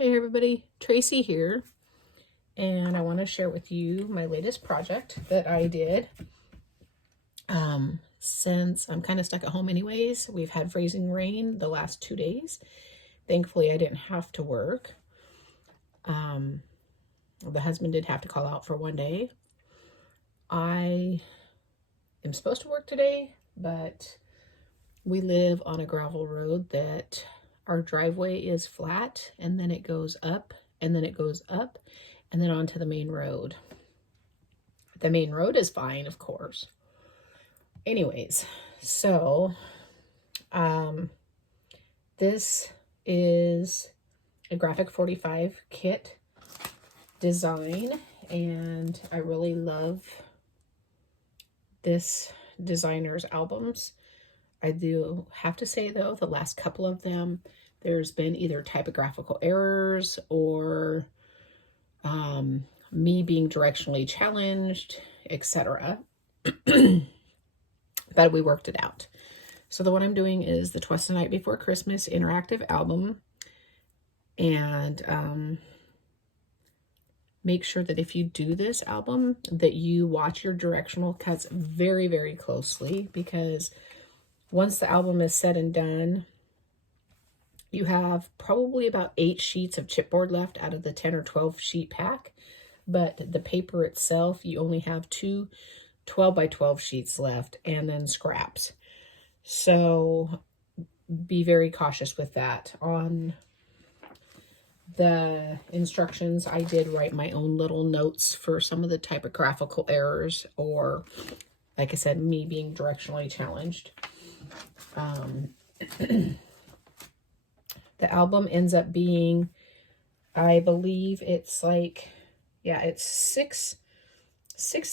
Hey everybody, Tracy here, and I want to share with you my latest project that I did. Since I'm kind of stuck at home anyways, we've had freezing rain the last 2 days. Thankfully, I didn't have to work. The husband did have to call out for 1 day. I am supposed to work today, but we live on a gravel road that our driveway is flat, and then it goes up, and then it goes up, and then onto the main road. The main road is fine, of course. Anyways, so this is a graphic 45 kit design, and I really love this designer's albums. I do have to say though, the last couple of them, there's been either typographical errors or me being directionally challenged, etc. But we worked it out. So the one I'm doing is the Twas the Night Before Christmas interactive album. And make sure that if you do this album, that you watch your directional cuts very, very closely, because once the album is said and done, you have probably about 8 sheets of chipboard left out of the 10 or 12 sheet pack. But the paper itself, you only have 2 12 by 12 sheets left, and then scraps. So be very cautious with that. On the instructions, I did write my own little notes for some of the typographical errors, or like I said, me being directionally challenged. The album ends up being, I believe it's like, yeah, it's 6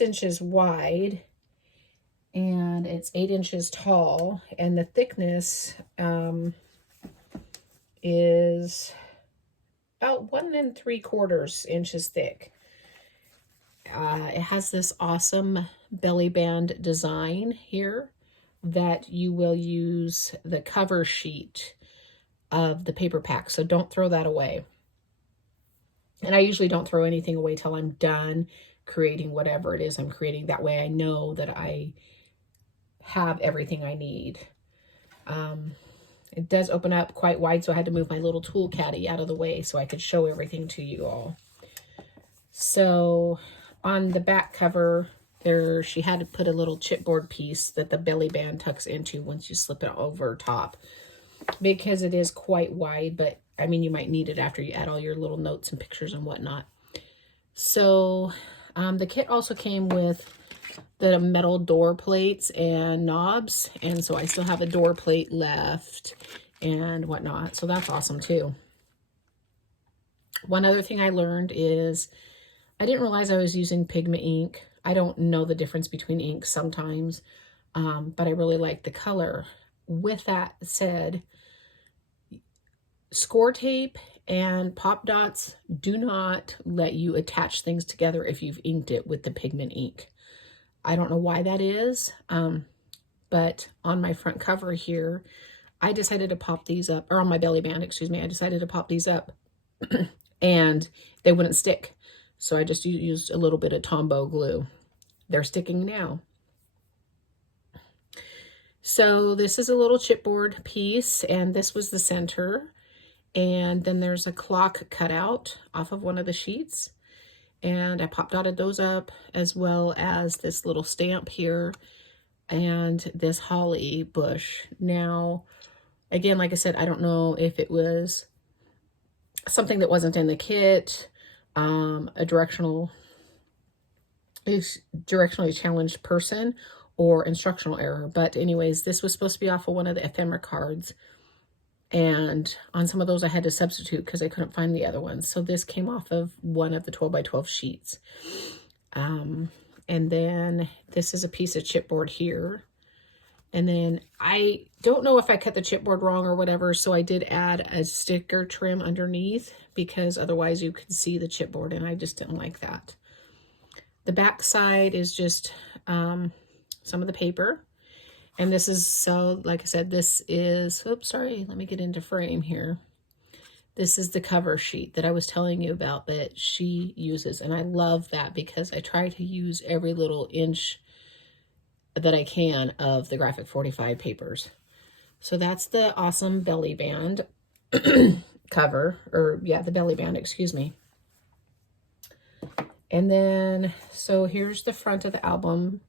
inches wide, and it's 8 inches tall, and the thickness is about 1 3/4 inches thick. It has this awesome belly band design here that you will use the cover sheet of the paper pack, so don't throw that away. And I usually don't throw anything away till I'm done creating whatever it is I'm creating. That way I know that I have everything I need. It does open up quite wide, so I had to move my little tool caddy out of the way so I could show everything to you all. So on the back cover there, she had to put a little chipboard piece that the belly band tucks into once you slip it over top, because it is quite wide, but I mean, you might need it after you add all your little notes and pictures and whatnot. So the kit also came with the metal door plates and knobs, and so I still have a door plate left and whatnot, so that's awesome too. One other thing I learned is I didn't realize I was using pigment ink. I don't know the difference between inks sometimes, but I really like the color. With that said, score tape and pop dots do not let you attach things together if you've inked it with the pigment ink. I don't know why that is, but on my front cover here, I decided to pop these up, or on my belly band, excuse me, I decided to pop these up and they wouldn't stick. So I just used a little bit of Tombow glue. They're sticking now. So this is a little chipboard piece, and this was the center. And then there's a clock cutout off of one of the sheets. And I pop dotted those up, as well as this little stamp here and this holly bush. Now, again, like I said, I don't know if it was something that wasn't in the kit, a directionally challenged person, or instructional error. But anyways, this was supposed to be off of one of the ephemera cards. And on some of those I had to substitute because I couldn't find the other ones. So this came off of one of the 12 by 12 sheets. And then this is a piece of chipboard here. And then I don't know if I cut the chipboard wrong or whatever, so I did add a sticker trim underneath, because otherwise you could see the chipboard, and I just didn't like that. The back side is just some of the paper. And this is, so like I said, this is, oops, sorry, let me get into frame here. This is the cover sheet that I was telling you about that she uses. And I love that because I try to use every little inch that I can of the Graphic 45 papers. So that's the awesome belly band cover, or yeah, the belly band, excuse me. And then, so here's the front of the album.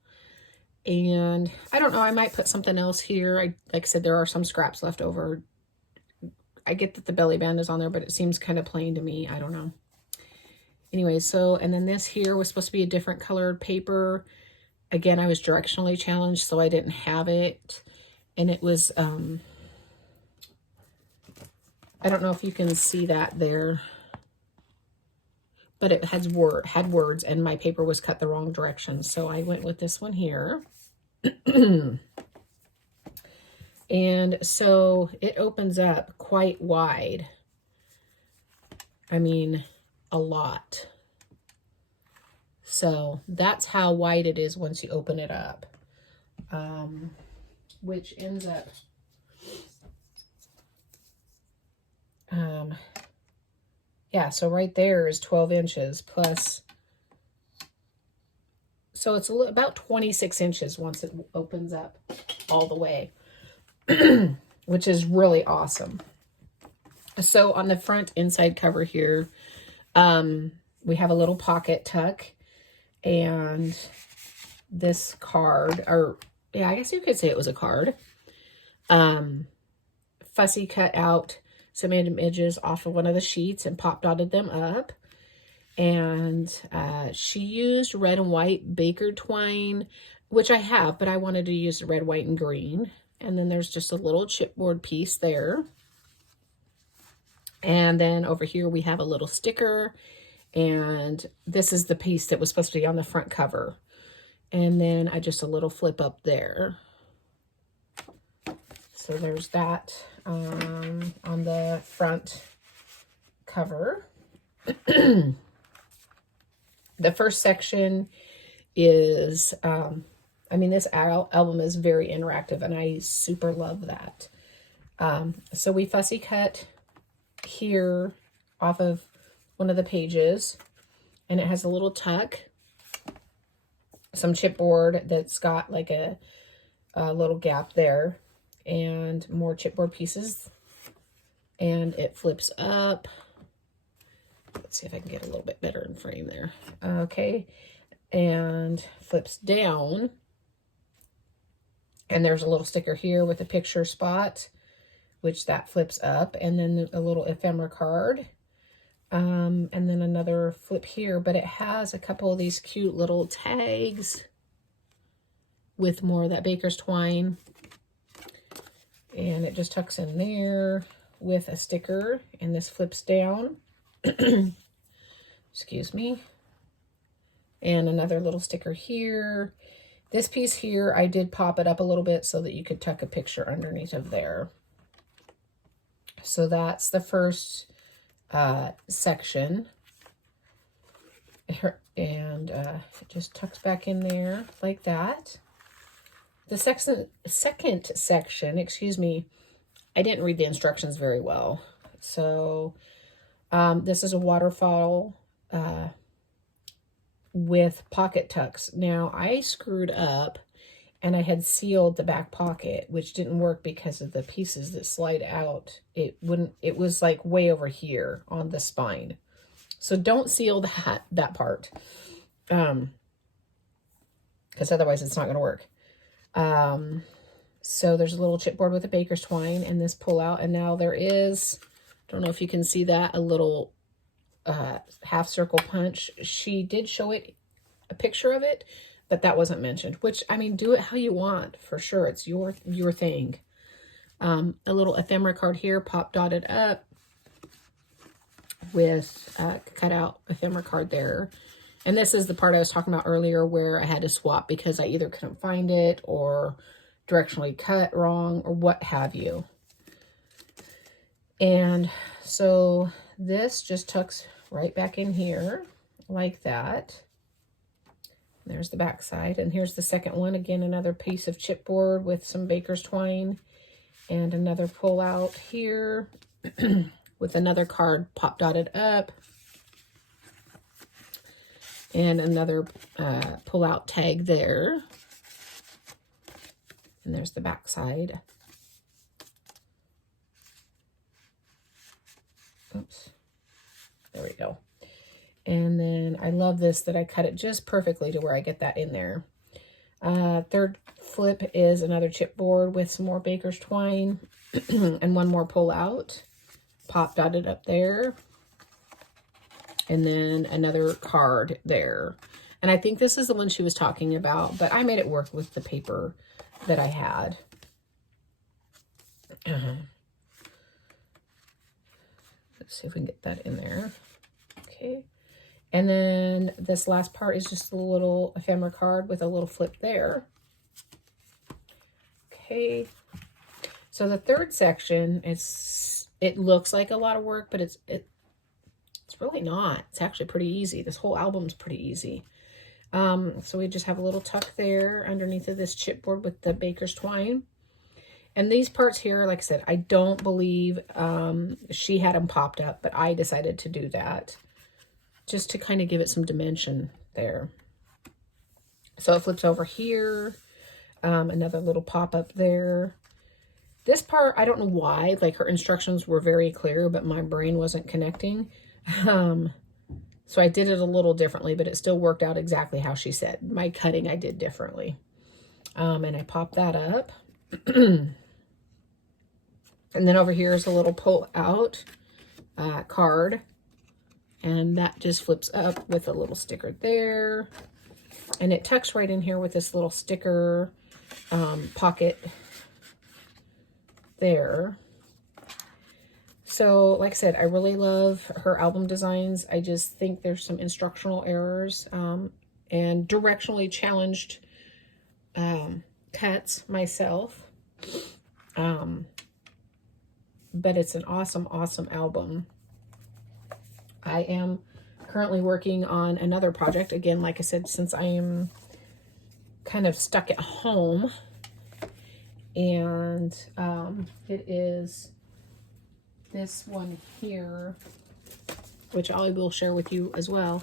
And I don't know, I might put something else here. Like I said, there are some scraps left over. I get that the belly band is on there, but it seems kind of plain to me. I don't know. Anyway, so, and then this here was supposed to be a different colored paper. Again, I was directionally challenged, so I didn't have it. And it was, I don't know if you can see that there, but it had words, and my paper was cut the wrong direction. So I went with this one here. And so it opens up quite wide. I mean, a lot. So that's how wide it is once you open it up. Which ends up, yeah, so right there is 12 inches plus, so it's about 26 inches once it opens up all the way, which is really awesome. So on the front inside cover here, we have a little pocket tuck, and this card, or yeah, I guess you could say it was a card. Fussy cut out some images off of one of the sheets and pop dotted them up. And she used red and white baker twine, which I have, but I wanted to use red, white, and green. And then there's just a little chipboard piece there. And then over here we have a little sticker, and this is the piece that was supposed to be on the front cover. And then just a little flip up there. So there's that on the front cover. The first section is, I mean, this album is very interactive, and I super love that. So we fussy cut here off of one of the pages, and it has a little tuck, some chipboard that's got like a little gap there, and more chipboard pieces, and it flips up. Let's see if I can get a little bit better in frame there. Okay, and flips down, and there's a little sticker here with a picture spot, which that flips up, and then a little ephemera card, and then another flip here, but it has a couple of these cute little tags with more of that baker's twine, and it just tucks in there with a sticker, and this flips down. Excuse me. And another little sticker here. This piece here, I did pop it up a little bit so that you could tuck a picture underneath of there. So that's the first section. And it just tucks back in there like that. The second section, excuse me, I didn't read the instructions very well. So this is a waterfall with pocket tucks. Now I screwed up, and I had sealed the back pocket, which didn't work because of the pieces that slide out. It was like way over here on the spine. So don't seal that part, because otherwise it's not going to work. So there's a little chipboard with a baker's twine and this pull out, and now there is, don't know if you can see that, a little half circle punch. She did show it a picture of it, but that wasn't mentioned, which, I mean, do it how you want, for sure. It's your thing. A little ephemera card here, pop dotted up with cut out ephemera card there. And this is the part I was talking about earlier where I had to swap because I either couldn't find it or directionally cut wrong or what have you. And so this just tucks right back in here like that. There's the back side, and here's the second one. Again, another piece of chipboard with some baker's twine and another pull out here. with another card pop dotted up. And another pull-out tag there. And there's the back side. Oops. There we go. And then I love this that I cut it just perfectly to where I get that in there. Third flip is another chipboard with some more baker's twine and one more pull out. Pop dotted up there. And then another card there. And I think this is the one she was talking about, but I made it work with the paper that I had. Let's see if we can get that in there. Okay. And then this last part is just a little ephemera card with a little flip there. Okay. So the third section, it looks like a lot of work, but it's really not. It's actually pretty easy. This whole album's pretty easy. So we just have a little tuck there underneath of this chipboard with the baker's twine. And these parts here, like I said, I don't believe she had them popped up, but I decided to do that just to kind of give it some dimension there. So it flips over here. Another little pop up there. This part, I don't know why, like her instructions were very clear, but my brain wasn't connecting. So I did it a little differently, but it still worked out exactly how she said. My cutting I did differently. And I popped that up. And then over here is a little pull out card. And that just flips up with a little sticker there. And it tucks right in here with this little sticker pocket there. So, like I said, I really love her album designs. I just think there's some instructional errors and directionally challenged cuts myself. But it's an awesome, awesome album. I am currently working on another project. Again, like I said, since I am kind of stuck at home. And it is this one here, which I will share with you as well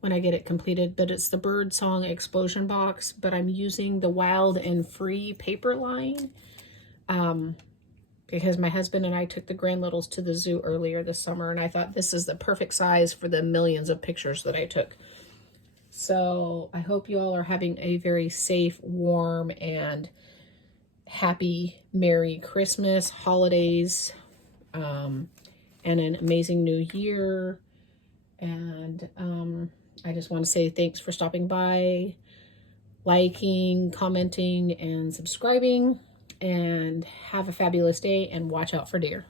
when I get it completed. But it's the Bird Song Explosion Box, but I'm using the Wild and Free paper line because my husband and I took the Grand Littles to the zoo earlier this summer, and I thought this is the perfect size for the millions of pictures that I took. So I hope you all are having a very safe, warm, and happy, Merry Christmas, holidays, and an amazing new year. And I just want to say thanks for stopping by, liking, commenting, and subscribing. And have a fabulous day, and watch out for deer.